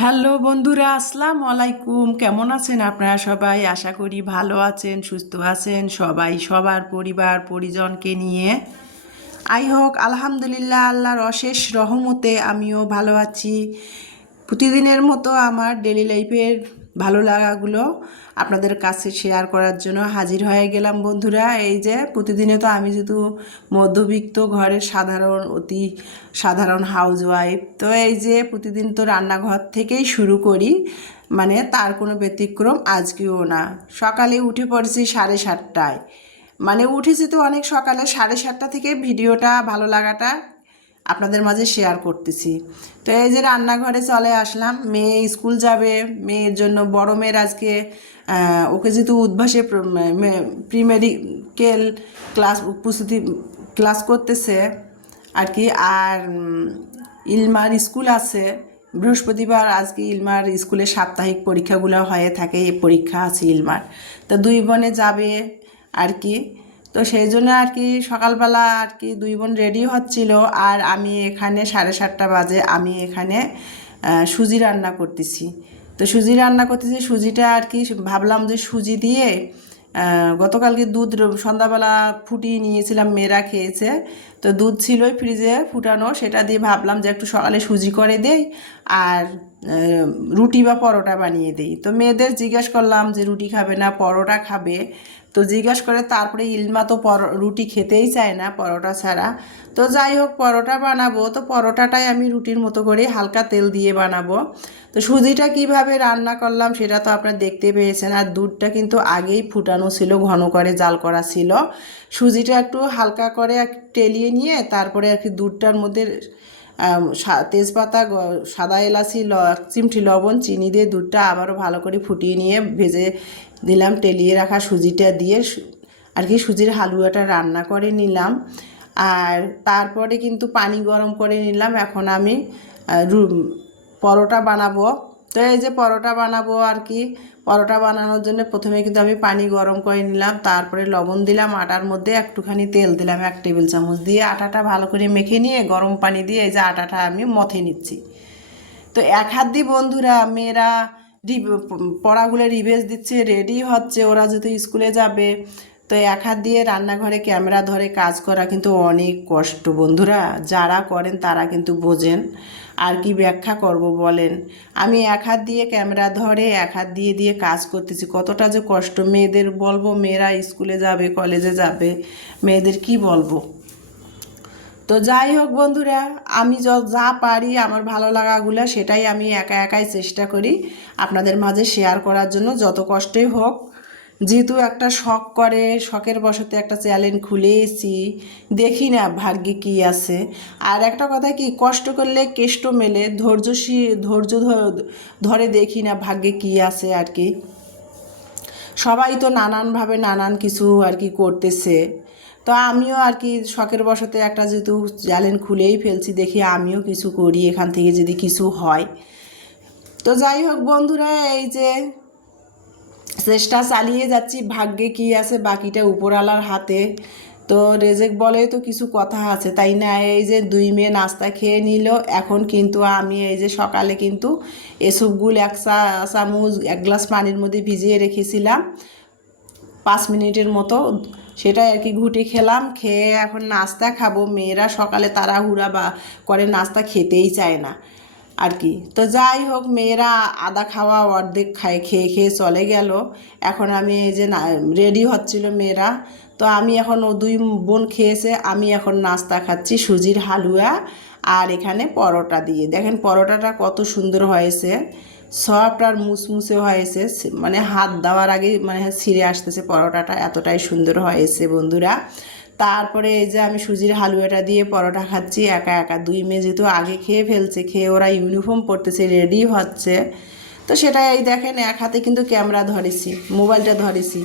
Hello বন্ধুরা, আসসালাম আলাইকুম। কেমন আছেন আপনারা সবাই? আশা করি ভালো আছেন, সুস্থ আছেন সবাই, সবার পরিবার, পরিজনকে নিয়ে। আই হোক, আলহামদুলিল্লাহ, আল্লাহর অশেষ রহমতে আমিও ভালো আছি। প্রতিদিনের মতো আমার ডেলি লাইফের ভালো লাগাগুলো আপনাদের কাছে শেয়ার করার জন্য হাজির হয়ে গেলাম বন্ধুরা। এই যে প্রতিদিনে তো আমি যেহেতু মধ্যবিত্ত ঘরের সাধারণ, অতি সাধারণ হাউস ওয়াইফ তো এই যে প্রতিদিন তো রান্নাঘর থেকেই শুরু করি মানে তার কোনো ব্যতিক্রম আজকেও না। সকালে উঠে পড়েছি সাড়ে সাতটায়। মানে উঠেছি তো অনেক সকালে, সাড়ে সাতটা থেকে ভিডিওটা ভালো লাগাটা আপনাদের মাঝে শেয়ার করতেছি। তো এই যে রান্নাঘরে চলে আসলাম, মেয়ে স্কুল যাবে, মেয়ের জন্য বড় মেয়ের আজকে ওকে যেহেতু উদ্ভাসে প্রিমেডিকেল ক্লাস প্রস্তুতি ক্লাস করতেছে আর কি, আর ইলমার স্কুল আছে। বৃহস্পতিবার আজকে ইলমার স্কুলে সাপ্তাহিক পরীক্ষাগুলো হয়ে থাকে, এই পরীক্ষা আছে ইলমার। তো দুই বোনে যাবে আর কি। তো সেই জন্য আর কি সকালবেলা আর কি দুই বোন রেডি হচ্ছিল। আর আমি এখানে সাড়ে সাতটা বাজে আমি এখানে সুজি রান্না করতেছি। তো সুজি রান্না করতেছি, সুজিটা আর কি ভাবলাম যে সুজি দিয়ে গতকালকে দুধ সন্ধ্যাবেলা ফুটিয়ে নিয়েছিলাম, মেয়েরা খেয়েছে। তো দুধ ছিলই ফ্রিজে ফুটানো, সেটা দিয়ে ভাবলাম যে একটু সকালে সুজি করে দেই আর রুটি বা পরোটা বানিয়ে দিই। তো মেয়েদের জিজ্ঞেস করলাম যে রুটি খাবে না, পরোটা খাবে? তো জিজ্ঞাসা করে তারপরে ইলমা তো পর, রুটি খেতেই চায় না পরোটা ছাড়া। তো যাই হোক, পরোটা বানাবো। তো পরোটাটাই আমি রুটির মতো করে হালকা তেল দিয়ে বানাবো। তো সুজিটা কীভাবে রান্না করলাম সেটা তো আপনারা দেখতে পেয়েছেন। আর দুধটা কিন্তু আগেই ফুটানো ছিল, ঘন করে জাল করা ছিল। সুজিটা একটু হালকা করে টেলিয়ে নিয়ে তারপরে আর কি দুধটার মধ্যে তেজপাতা সাদা এলাচি, ল, চিমটি, লবণ, চিনি দিয়ে দুধটা আবারও ভালো করে ফুটিয়ে নিয়ে ভেজে দিলাম টেলিয়ে রাখা সুজিটা দিয়ে আর কি সুজির হালুয়াটা রান্না করে নিলাম। আর তারপরে কিন্তু পানি গরম করে নিলাম। এখন আমি পরোটা বানাবো। তো এই যে পরোটা বানাবো আর কি, পরোটা বানানোর জন্য প্রথমে কিন্তু আমি পানি গরম করে নিলাম, তারপরে লবণ দিলাম, আটার মধ্যে একটুখানি তেল দিলাম, এক টেবিল চামচ দিয়ে আটাটা ভালো করে মেখে নিয়ে গরম পানি দিয়ে এই যে আটাটা আমি মথে নিচ্ছি। তো এক হাত দিয়ে বন্ধুরা, মেয়েরা পড়াগুলো রিভেজ দিচ্ছে রেডি হচ্ছে, ওরা যেহেতু স্কুলে যাবে তো এক হাত দিয়ে রান্নাঘরে ক্যামেরা ধরে কাজ করা কিন্তু অনেক কষ্ট। বন্ধুরা, যারা করেন তারা কিন্তু বোঝেন। আর কি ব্যাখ্যা করব বলেন? আমি এক হাত দিয়ে ক্যামেরা ধরে এক হাত দিয়ে দিয়ে কাজ করতেছি। কতটা যে কষ্ট। মেয়েদের বলব, মেয়েরা স্কুলে যাবে, কলেজে যাবে। মেয়েদের কি বলব? তো যাই হোক বন্ধুরা, আমি য- যা পারি, আমার ভালো লাগাগুলো, সেটাই আমি একা একাই চেষ্টা করি আপনাদের মাঝে শেয়ার করার জন্য। যত কষ্টই হোক যেহেতু একটা শখ করে, শখের বশতে একটা চ্যানেল খুলেছি, দেখি না ভাগ্যে কি আছে। আর একটা কথা কি, কষ্ট করলে কেষ্ট মেলে ধৈর্যশী ধৈর্য ধ- ধরে দেখি না ভাগ্যে কি আছে আর কি। সবাই তো নানানভাবে নানান কিছু আর কি করতেছে। তো আমিও আর কি শখের বশতে একটা যেহেতু চ্যানেল খুলেই ফেলছি, দেখি আমিও কিছু করি, এখান থেকে যদি কিছু হয়। তো যাই হোক বন্ধুরা, এই যে চেষ্টা চালিয়ে যাচ্ছি, ভাগ্যে কি আছে বাকিটা উপরওয়ালার হাতে। তো রেজেক বলে, তো কিছু কথা আছে। তাই না, এই যে দুই মেয়ে নাস্তা খেয়ে নিল। এখন কিন্তু আমি এই যে সকালে কিন্তু এসবগুলো এক চামচ, এক গ্লাস পানির মধ্যে ভিজিয়ে রেখেছিলাম। পাঁচ মিনিটের মতো সেটা আর কি ঘুটে খেলাম। খেয়ে এখন নাস্তা খাব। মেয়েরা সকালে তাড়াহুড়া বা করে নাস্তা খেতেই চায় না। আর কি। তো যাই হোক, মেয়েরা আদা খাওয়া অর্ধেক খায়, খেয়ে খেয়ে চলে গেল। এখন আমি এই যে না রেডি হচ্ছিল মেয়েরা। তো আমি এখন ও দুই বোন খেয়েছে, আমি এখন নাস্তা খাচ্ছি সুজির হালুয়া আর এখানে পরোটা দিয়ে। দেখেন পরোটাটা কত সুন্দর হয়েছে সফট আর মুসমুসে হয়েছে। মানে হাত দেওয়ার আগে মানে ছিঁড়ে আসতেছে পরোটাটা, এতটাই সুন্দর হয়েছে বন্ধুরা। তারপরে এই যে আমি সুজির হালুয়াটা দিয়ে পরোটা খাচ্ছি, একা একা দুই মেয়ে যেহেতু আগে খেয়ে ফেলছে, খেয়ে ওরা ইউনিফর্ম পরতেছে রেডি হচ্ছে। তো সেটা এই দেখেন, এক হাতে কিন্তু ক্যামেরা ধরেছি মোবাইলটা ধরেছি।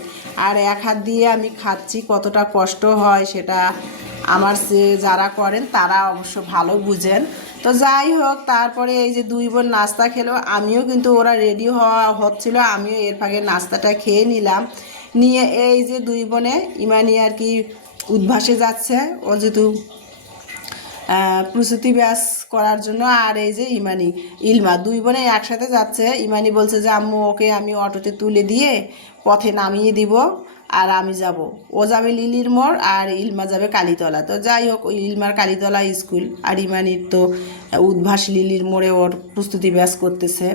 আর এক হাত দিয়ে আমি খাচ্ছি, কতটা কষ্ট হয় সেটা আমার সে যারা করেন তারা অবশ্য ভালো বুঝেন। তো যাই হোক, তারপরে এই যে দুই বোন নাস্তা খেলো, আমিও কিন্তু ওরা রেডি হওয়া হচ্ছিল, আমিও এর ফাঁকে নাস্তাটা খেয়ে নিলাম। নিয়ে এই যে দুই বোনে ইমানি আর কি উদ্ভাসে যাচ্ছে। ও যেহেতু আহ, প্রসূতি ব্যাস করার জন্য আর এই যে ইমানি ইলমা দুই বোনে একসাথে যাচ্ছে। ইমানি বলছে যে আম্মু ওকে আমি অটোতে তুলে দিয়ে পথে নামিয়ে দিব আর আমি যাব। ও যাবে লিলির মোড় আর ইলমা যাবে কালীতলা। তো যাই হোক ইলমার কালীতলা স্কুল আর ইমানির তো উদ্ভাস লিলির মোড়ে ওর প্রস্তুতি ব্যাস করতেছে।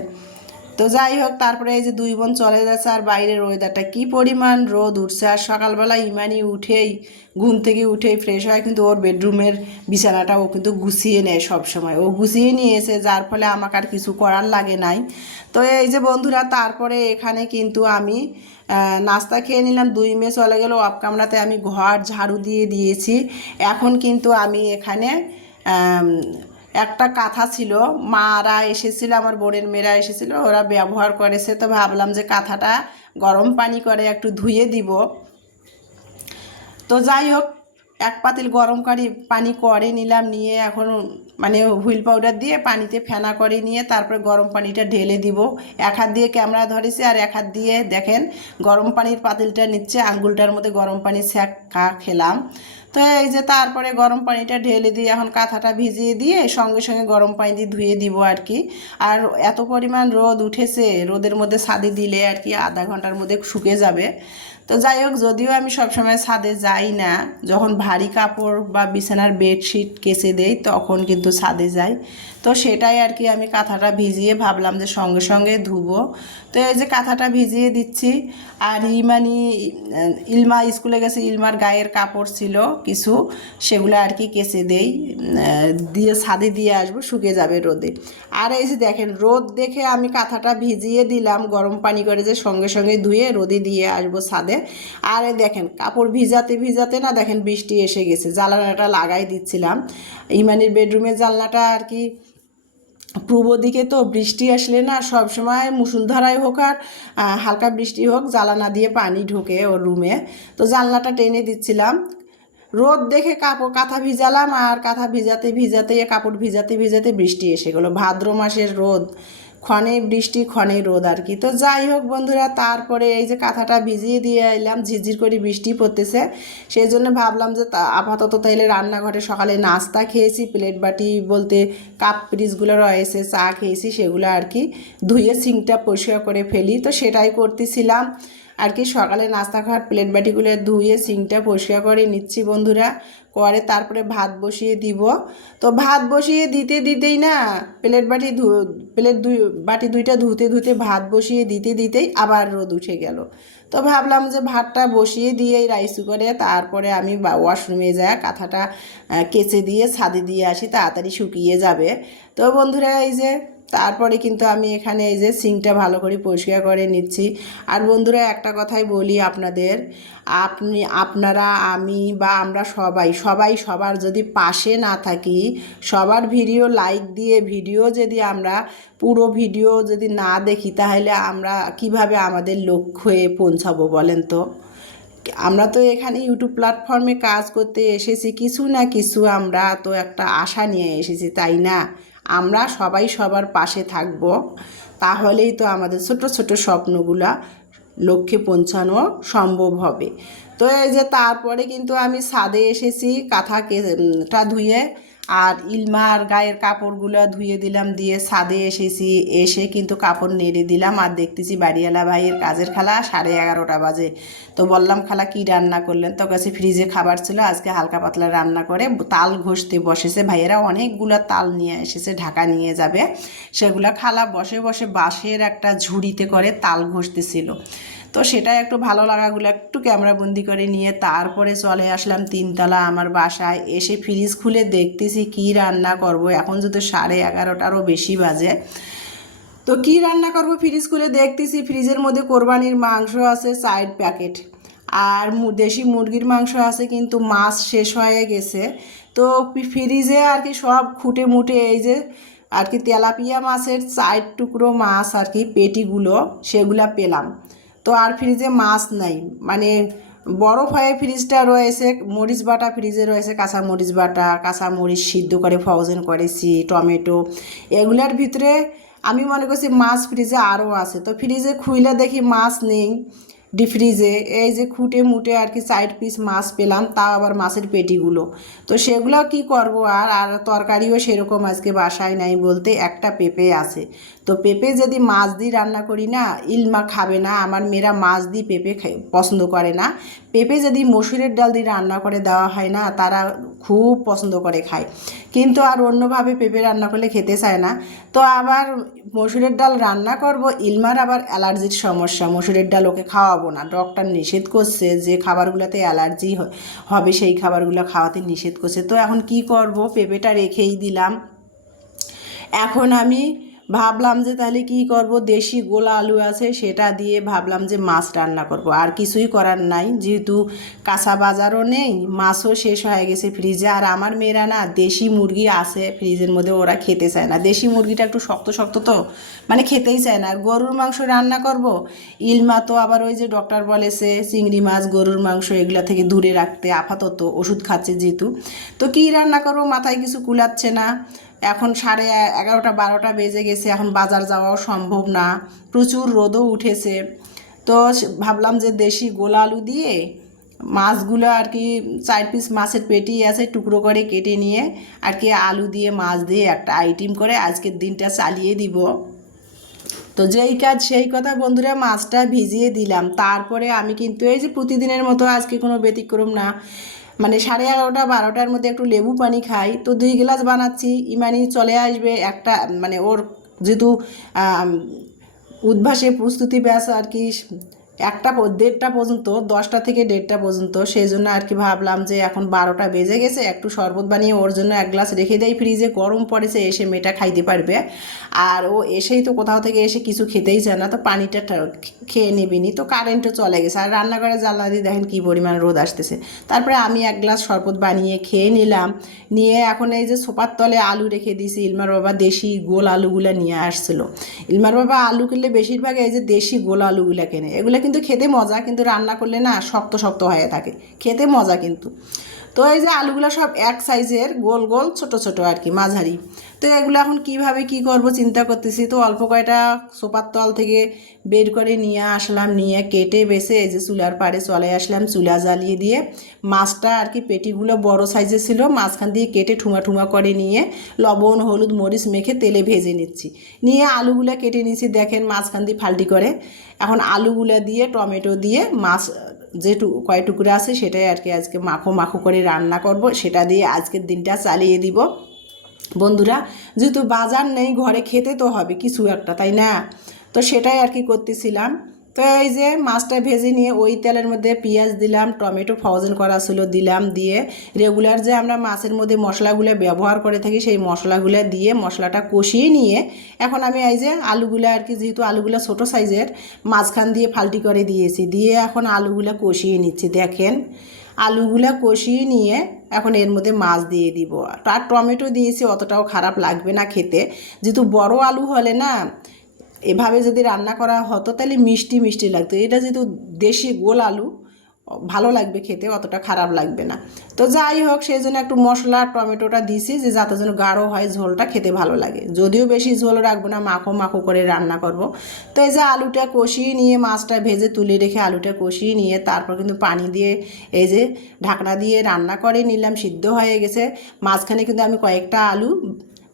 তো যাই হোক, তারপরে এই যে দুই বোন চলে যাচ্ছে, আর বাইরের ওয়েদারটা কি পরিমাণ রোদ উঠছে, আর সকালবেলা ইমানি উঠেই, ঘুম থেকে উঠেই ফ্রেশ হয়, কিন্তু ওর বেডরুমের বিছানাটা ও কিন্তু গুছিয়ে নেয় সব সময় ও গুছিয়ে নিয়েছে, যার ফলে আমাকে আর কিছু করার লাগে নাই। তো এই যে বন্ধুরা, তারপরে এখানে কিন্তু আমি নাস্তা খেয়ে নিলাম, দুই মেয়ে চলে গেল অফ কামরাতে আমি ঘর ঝাড়ু দিয়ে দিয়েছি। এখন কিন্তু আমি এখানে একটা কাঁথা ছিল, মারা এসেছিল, আমার বোনের মেয়েরা এসেছিল, ওরা ব্যবহার করেছে, তো ভাবলাম যে কাঁথাটা গরম পানি করে একটু ধুয়ে দিব। তো যাই হোক এক পাতিল গরম করি পানি করে নিলাম, নিয়ে এখন মানে হুইল পাউডার দিয়ে পানিতে ফেনা করে নিয়ে তারপরে গরম পানিটা ঢেলে দিব। এক হাত দিয়ে ক্যামেরা ধরেছি আর এক হাত দিয়ে দেখেন গরম পানির পাতিলটা নিচ্ছে, আঙ্গুলটার মধ্যে গরম পানি ছ্যাঁকা খেলাম। তো এই যে তারপরে গরম পানিটা ঢেলে দিয়ে এখন কাঁথাটা ভিজিয়ে দিয়ে সঙ্গে সঙ্গে গরম পানি দিয়ে ধুয়ে দিব আর কি। আর এত পরিমাণ রোদ উঠেছে, রোদের মধ্যে ছাদে দিলে আর কি আধা ঘণ্টার মধ্যে শুকে যাবে। তো যাই হোক, যদিও আমি সবসময় ছাদে যাই না, যখন ভারী কাপড় বা বিছানার বেডশিট কেচে দেই, তখন কিন্তু ছাদে যাই। তো সেটাই আর কি আমি কাঁথাটা ভিজিয়ে ভাবলাম যে সঙ্গে সঙ্গে ধুবো। তো এই যে কাঁথাটা ভিজিয়ে দিচ্ছি, আর ইমানি, ইলমা স্কুলে গেছে, ইলমার গায়ের কাপড় ছিল কিছু, সেগুলো আর কি কেচে দেই দিয়ে ছাদে দিয়ে আসব শুকে যাবে রোদে। আর এই যে দেখেন, রোদ দেখে আমি কাঁথাটা ভিজিয়ে দিলাম, গরম পানি করে যে সঙ্গে সঙ্গে ধুয়ে রোদে দিয়ে আসব ছাদে। আর দেখেন, কাপড় ভিজাতে ভিজাতে না দেখেন বৃষ্টি এসে গেছে। জানালাটা লাগাই দিচ্ছিলাম। ইমানির বেডরুমের জানলাটা আর কি পূর্ব দিকে তো বৃষ্টি আসলে না সব সময় হোক আর হালকা বৃষ্টি হোক, জ্বালানা দিয়ে পানি ঢোকে ওর রুমে। তো জানলাটা টেনে দিচ্ছিলাম। রোদ দেখে কাপড় কাঁথা ভিজালাম আর কাঁথা ভিজাতে ভিজাতে, কাপড় ভিজাতে ভিজাতে বৃষ্টি এসে গেলো। ভাদ্র মাসের রোদ। ক্ষণে বৃষ্টি, ক্ষণে রোদ আর কি। তো যাই হোক বন্ধুরা, তারপরে এই যে কাঁথাটা ভিজিয়ে দিয়ে এলাম, ঝিরঝির করে বৃষ্টি পড়তেছে। সেই জন্য ভাবলাম যে আপাতত তাইলে রান্নাঘরে সকালে নাস্তা খেয়েছি, প্লেট বাটি বলতে কাপ পিরিচগুলো রয়েছে, চা খেয়েছি, সেগুলো আর কি। ধুয়ে সিঙ্কটা পরিষ্কার করে ফেলি। তো সেটাই করতেছিলাম। আর কি সকালে নাস্তা খাওয়ার প্লেট বাটিগুলো ধুয়ে সিঙ্কটা পরিষ্কার করে নিচ্ছি বন্ধুরা। করে তারপরে ভাত বসিয়ে দিব। তো ভাত বসিয়ে দিতে দিতেই না প্লেট বাটি ধু প্লেট দুই, বাটি দুইটা ধুতে ধুতে ভাত বসিয়ে দিতে দিতেই আবার রোদ উঠে গেল। তো ভাবলাম যে ভাতটা বসিয়ে দিয়ে রাইস কুকারে তারপরে আমি ওয়াশরুমে যাই কাঁথাটা কেচে দিয়ে ছাদে দিয়ে আসি, তাড়াতাড়ি শুকিয়ে যাবে। তো বন্ধুরা এই যে তারপরে কিন্তু আমি এখানে এই যে সিঙ্কটা ভালো করে পরিষ্কার করে নিচ্ছি। আর বন্ধুরা, একটা কথাই বলি আপনাদের। আপনি, আপনারা, আমি বা আমরা সবাই সবাই সবার যদি পাশে না থাকি, সবার ভিডিও লাইক দিয়ে, ভিডিও যদি আমরা, পুরো ভিডিও যদি না দেখি, তাহলে আমরা কীভাবে আমাদের লক্ষ্যে পৌঁছাবো বলেন তো? আমরা তো এখানে ইউটিউব প্ল্যাটফর্মে কাজ করতে এসেছি, কিছু না কিছু আমরা তো একটা আশা নিয়ে এসেছি, তাই না? আমরা সবাই সবার পাশে থাকব, তাহলেই তো আমাদের ছোট ছোট স্বপ্নগুলা লক্ষ্যে পৌঁছানো সম্ভব হবে। তো এই যে তারপরে কিন্তু আমি ছাদে এসেছি কাঁথা টা ধুয়ে আর ইলমার গায়ের কাপড়গুলো ধুয়ে দিলাম, দিয়ে ছাদে এসেছি। এসে কিন্তু কাপড় নেড়ে দিলাম আর দেখতেছি বাড়িওয়ালা ভাইয়ের কাজের খালা সাড়ে এগারোটা বাজে। তো বললাম, খালা, কি রান্না করলেন? তো কাছে ফ্রিজে খাবার ছিল, আজকে হালকা পাতলা রান্না করে তাল ঘষতে বসেছে। ভাইয়েরা অনেকগুলো তাল নিয়ে এসেছে, ঢাকা নিয়ে যাবে। সেগুলা খালা বসে বসে বাঁশের একটা ঝুড়িতে করে তাল ঘষতেছিল। তো সেটা একটু ভালো লাগাগুলো একটু ক্যামেরাবন্দি করে নিয়ে তারপরে চলে আসলাম তিনতলা আমার বাসায়। এসে ফ্রিজ খুলে দেখতেছি কি রান্না করব। এখন যদি সাড়ে এগারোটারও বেশি বাজে। তো কি রান্না করব ফ্রিজ খুলে দেখতেছি। ফ্রিজের মধ্যে কোরবানির মাংস আছে সাইড প্যাকেট আর দেশি মুরগির মাংস আছে, কিন্তু মাছ শেষ হয়ে গেছে। তো ফ্রিজে আর কি সব খুঁটে মুটে এই যে আর কি তেলাপিয়া মাছের চার টুকরো মাছ আর কি, পেটিগুলো, সেগুলা পেলাম। তো আর ফ্রিজে মাছ নাই। মানে বরফ হয়ে ফ্রিজটা রয়েছে, মরিচ বাটা ফ্রিজে রয়েছে, কাঁচা মরিচ বাটা, কাঁচা মরিচ সিদ্ধ করে ফ্রোজেন করেছি টমেটো, এগুলার ভিতরে আমি মনে করছি মাছ ফ্রিজে আরও আছে। তো ফ্রিজে খুইলে দেখি মাছ নেই ডিপ ফ্রিজে এই যে খুঁটে মুটে আর কি সাইড পিস মাছ পেলাম, তাও আবার মাছের পেটিগুলো। তো সেগুলো কি করব আর? আর তরকারিও সেরকম আজকে বাসায় নাই বলতে একটা পেঁপে আছে। তো পেঁপে যদি মাছ দিয়ে রান্না করি না, ইলমা খাবে না, আমার মেয়েরা মাছ দিয়ে পেঁপে পছন্দ করে না। পেঁপে যদি মসুরের ডাল দিয়ে রান্না করে দেওয়া হয় না, তারা খুব পছন্দ করে খায়। কিন্তু আর অন্যভাবে পেঁপে রান্না করলে খেতে চায় না। তো আবার মসুরের ডাল রান্না করব, ইলমার আবার অ্যালার্জির সমস্যা। মসুরের ডাল ওকে খাওয়াবো না। ডক্টর নিষেধ করছে যে খাবারগুলোতে অ্যালার্জি হবে, সেই খাবারগুলো খাওয়াতে নিষেধ করছে। তো এখন কি করব? পেঁপেটা রেখেই দিলাম। এখন আমি ভাবলাম যে তাহলে কি করব? দেশি গোলা আলু আছে, সেটা দিয়ে ভাবলাম যে মাছ রান্না করব। আর কিছুই করার নাই, যেহেতু কাঁচা বাজারও নেই, মাছও শেষ হয়ে গেছে ফ্রিজে আর আমার মেয়েরা না দেশি মুরগি আছে ফ্রিজের মধ্যে, ওরা খেতে চায় না। দেশি মুরগিটা একটু শক্ত শক্ত তো মানে খেতেই চায় না। আর গরুর মাংস রান্না করব? ইলমা তো আবার ওই যে ডক্টর বলেছে, চিংড়ি মাছ, গরুর মাংস এগুলা থেকে দূরে রাখতে আপাতত ওষুধ খাচ্ছে যেহেতু। তো কী রান্না করব? মাথায় কিছু কুলাচ্ছে না। এখন সাড়ে এগারোটা, বারোটা বেজে গেছে, এখন বাজার যাওয়াও সম্ভব না। প্রচুর রোদও উঠেছে। তো ভাবলাম যে দেশি গোলা আলু দিয়ে মাছগুলো আর কি চার পিস মাছের পেটি আছে টুকরো করে কেটে নিয়ে আর কি আলু দিয়ে মাছ দিয়ে একটা আইটেম করে আজকের দিনটা চালিয়ে দিব। তো যেই কাজ সেই কথা বন্ধুরা, মাছটা ভিজিয়ে দিলাম। তারপরে আমি কিন্তু এই যে প্রতিদিনের মতো আজকে কোনো ব্যতিক্রম না। মানে সাড়ে এগারোটা, বারোটার মধ্যে একটু লেবু পানি খাই। তো দুই গ্লাস বানাচ্ছি, ইমানি চলে আসবে একটা মানে ওর যেহেতু উদ্ভাসে প্রস্তুতি ব্যাস আর কি। একটা দেড়টা পর্যন্ত, দশটা থেকে দেড়টা পর্যন্ত। সেই জন্য আর কি ভাবলাম যে এখন বারোটা বেজে গেছে, একটু শরবত বানিয়ে ওর জন্য এক গ্লাস রেখে দেয় ফ্রিজে, গরম পড়েছে এসে মেয়েটা খাইতে পারবে। আর ও এসেই তো কোথাও থেকে এসে কিছু খেতেই চায় না, তো পানিটা খেয়ে নেবিনি, তো কারেন্টও চলে গেছে। আর রান্নাঘরে জানলা দিয়ে দেখেন কী পরিমাণ রোদ আসতেছে। তারপরে আমি এক গ্লাস শরবত বানিয়ে খেয়ে নিলাম। নিয়ে এখন এই যে সোপার তলে আলু রেখে দিয়েছি, ইলমার বাবা দেশি গোল আলুগুলো নিয়ে আসছিল। ইলমার বাবা আলু কিনলে বেশিরভাগ এই যে দেশি গোল আলুগুলো কেনে, এগুলো কিন্তু খেতে মজা, কিন্তু রান্না করলে না শক্ত শক্ত হয়ে থাকে। খেতে মজা কিন্তু। তো এই যে আলুগুলো সব এক সাইজের গোল গোল, ছোট ছোট আর কি, মাঝারি। তো এগুলো এখন কীভাবে কি করব চিন্তা করতেছি। তো অল্প কয়টা সোপার তল থেকে বের করে নিয়ে আসলাম, নিয়ে কেটে বেছে এই যে চুলার পাড়ে চলে আসলাম, চুলা জ্বালিয়ে দিয়ে মাছটা আর কি পেটিগুলো বড় সাইজের ছিল, মাঝখান দিয়ে কেটে ঠুমা ঠুমা করে নিয়ে লবণ, হলুদ, মরিচ মেখে তেলে ভেজে নিচ্ছি। নিয়ে আলুগুলো কেটে নিচ্ছি দেখেন মাঝখান দিয়ে ফাল্টি করে। এখন আলুগুলো দিয়ে, টমেটো দিয়ে মাছ যে কয় টুকরো আছে সেটাই আর কি আজকে মাখো মাখো করে রান্না করব, সেটা দিয়ে আজকের দিনটা চালিয়ে দিব। বন্ধুরা, যেহেতু বাজার নেই, ঘরে খেতে তো হবে কিছু একটা, তাই না? তো সেটাই আর কি করতেছিলাম। তো এই যে মাছটা ভেজে নিয়ে ওই তেলের মধ্যে পেঁয়াজ দিলাম, টমেটো ফ্রোজেন করা ছিল, দিলাম দিয়ে রেগুলার যে আমরা মাছের মধ্যে মশলাগুলো ব্যবহার করে থাকি, সেই মশলাগুলো দিয়ে মশলাটা কষিয়ে নিয়ে এখন আমি এই যে আলুগুলো আর কি, যেহেতু আলুগুলো ছোটো সাইজের, মাঝখান দিয়ে ফাল্টি করে দিয়েছি। দিয়ে এখন আলুগুলো কষিয়ে নিচ্ছি, দেখেন। আলুগুলো কষিয়ে নিয়ে এখন এর মধ্যে মাছ দিয়ে দিব। আর টমেটো দিয়েছি, অতটাও খারাপ লাগবে না খেতে। যেহেতু বড় আলু হলে না, এভাবে যদি রান্না করা হতো, তাহলে মিষ্টি মিষ্টি লাগতো। এটা যেহেতু দেশি গোল আলু ভালো লাগবে খেতে, অতটা খারাপ লাগবে না। তো যাই হোক, সেই জন্য একটু মশলা, টমেটোটা দিছি যে যাতে যেন গাঢ় হয়, ঝোলটা খেতে ভালো লাগে। যদিও বেশি ঝোল রাখব না, মাখো মাখো করে রান্না করব। তো এই যে আলুটা কষিয়ে নিয়ে মাছটা ভেজে তুলে রেখে আলুটা কষিয়ে নিয়ে তারপর কিন্তু পানি দিয়ে এই যে ঢাকনা দিয়ে রান্না করে নিলাম, সিদ্ধ হয়ে গেছে। মাঝখানে কিন্তু আমি কয়েকটা আলু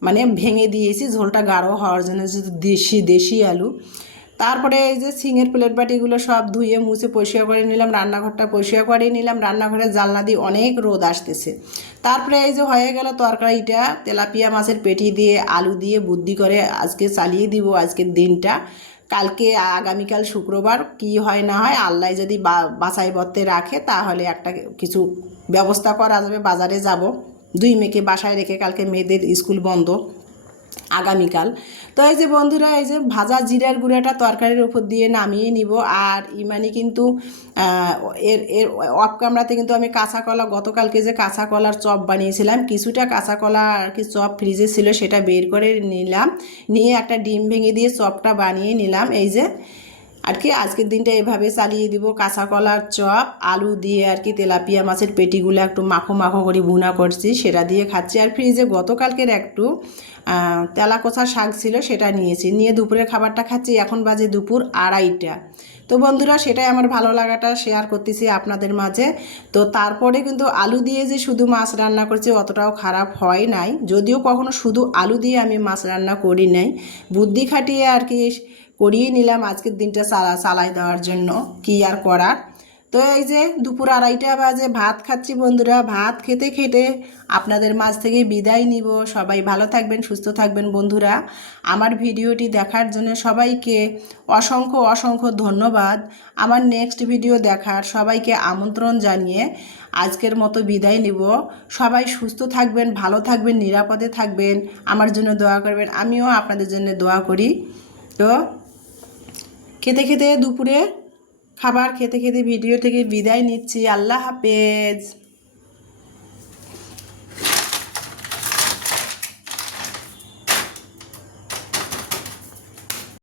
মানে ভেঙে দিয়েছি, ঝোলটা গাঢ় হওয়ার জন্য যেহেতু দেশি দেশি আলু। তারপরে এই যে সিঙের প্লেট বাটিগুলো সব ধুয়ে মুছে পরিষ্কার করে নিলাম, রান্নাঘরটা পরিষ্কার করে নিলাম, রান্নাঘরের জানলা দিয়ে অনেক রোদ আসতেছে। তারপরে এই যে হয়ে গেল তরকারিটা, তেলাপিয়া মাছের পেটি দিয়ে, আলু দিয়ে বুদ্ধি করে আজকে চালিয়ে দিব আজকের দিনটা। কালকে, আগামীকাল শুক্রবার, কি হয় না হয়, আল্লাহ যদি বা- বাছাই পত্রে রাখে, তাহলে একটা কিছু ব্যবস্থা করা যাবে। বাজারে যাব। দুই মেয়েকে বাসায় রেখে কালকে মেয়েদের স্কুল বন্ধ। আগামীকাল। তো এই যে বন্ধুরা, এই যে ভাজা জিরার গুঁড়াটা তরকারির উপর দিয়ে নামিয়ে নিব। আর ইমানি কিন্তু এর এর অফ কামড়াতে কিন্তু আমি কাঁচা কলা গতকালকে যে কাঁচা কলার চপ বানিয়েছিলাম, কিছুটা কাঁচা কলা আর কি চপ ফ্রিজে ছিল, সেটা বের করে নিলাম। নিয়ে একটা ডিম ভেঙে দিয়ে চপটা বানিয়ে নিলাম। এই যে আর কি আজকের দিনটা এভাবে চালিয়ে দিব। কাঁচা কলার চপ আলু দিয়ে আর কি তেলাপিয়া মাছের পেটিগুলো একটু মাখো মাখো করে ভুনা করছি সেটা দিয়ে খাচ্ছি। আর ফ্রিজে গতকালকের একটু আহ, তেলা কষা শাক ছিল সেটা নিয়েছি। নিয়ে দুপুরের খাবারটা খাচ্ছি এখন বাজে দুপুর আড়াইটা। তো বন্ধুরা সেটাই আমার ভালো লাগাটা শেয়ার করতেছি আপনাদের মাঝে। তো তারপরে কিন্তু আলু দিয়ে যে শুধু মাছ রান্না করছি অতটাও খারাপ হয় নাই। যদিও কখনো শুধু আলু দিয়ে আমি মাছ রান্না করি নাই। বুদ্ধি খাটিয়ে আর কি করিয়ে নিলাম আজকের দিনটা চালা চালাই দেওয়ার জন্য, কি আর করার। তো এই যে দুপুর আড়াইটা বাজে, ভাত খাচ্ছি বন্ধুরা, ভাত খেতে খেতে আপনাদের মাঝ থেকে বিদায় নিব। সবাই ভালো থাকবেন, সুস্থ থাকবেন বন্ধুরা। আমার ভিডিওটি দেখার জন্য সবাইকে অসংখ্য অসংখ্য ধন্যবাদ। আমার নেক্সট ভিডিও দেখার সবাইকে আমন্ত্রণ জানিয়ে আজকের মতো বিদায় নিব। সবাই সুস্থ থাকবেন, ভালো থাকবেন, নিরাপদে থাকবেন। আমার জন্য দোয়া করবেন, আমিও আপনাদের জন্য দোয়া করি। তো খেতে খেতে দুপুরে খাবার খেতে খেতে ভিডিও থেকে বিদায় নিচ্ছি। আল্লাহ হাফেজ।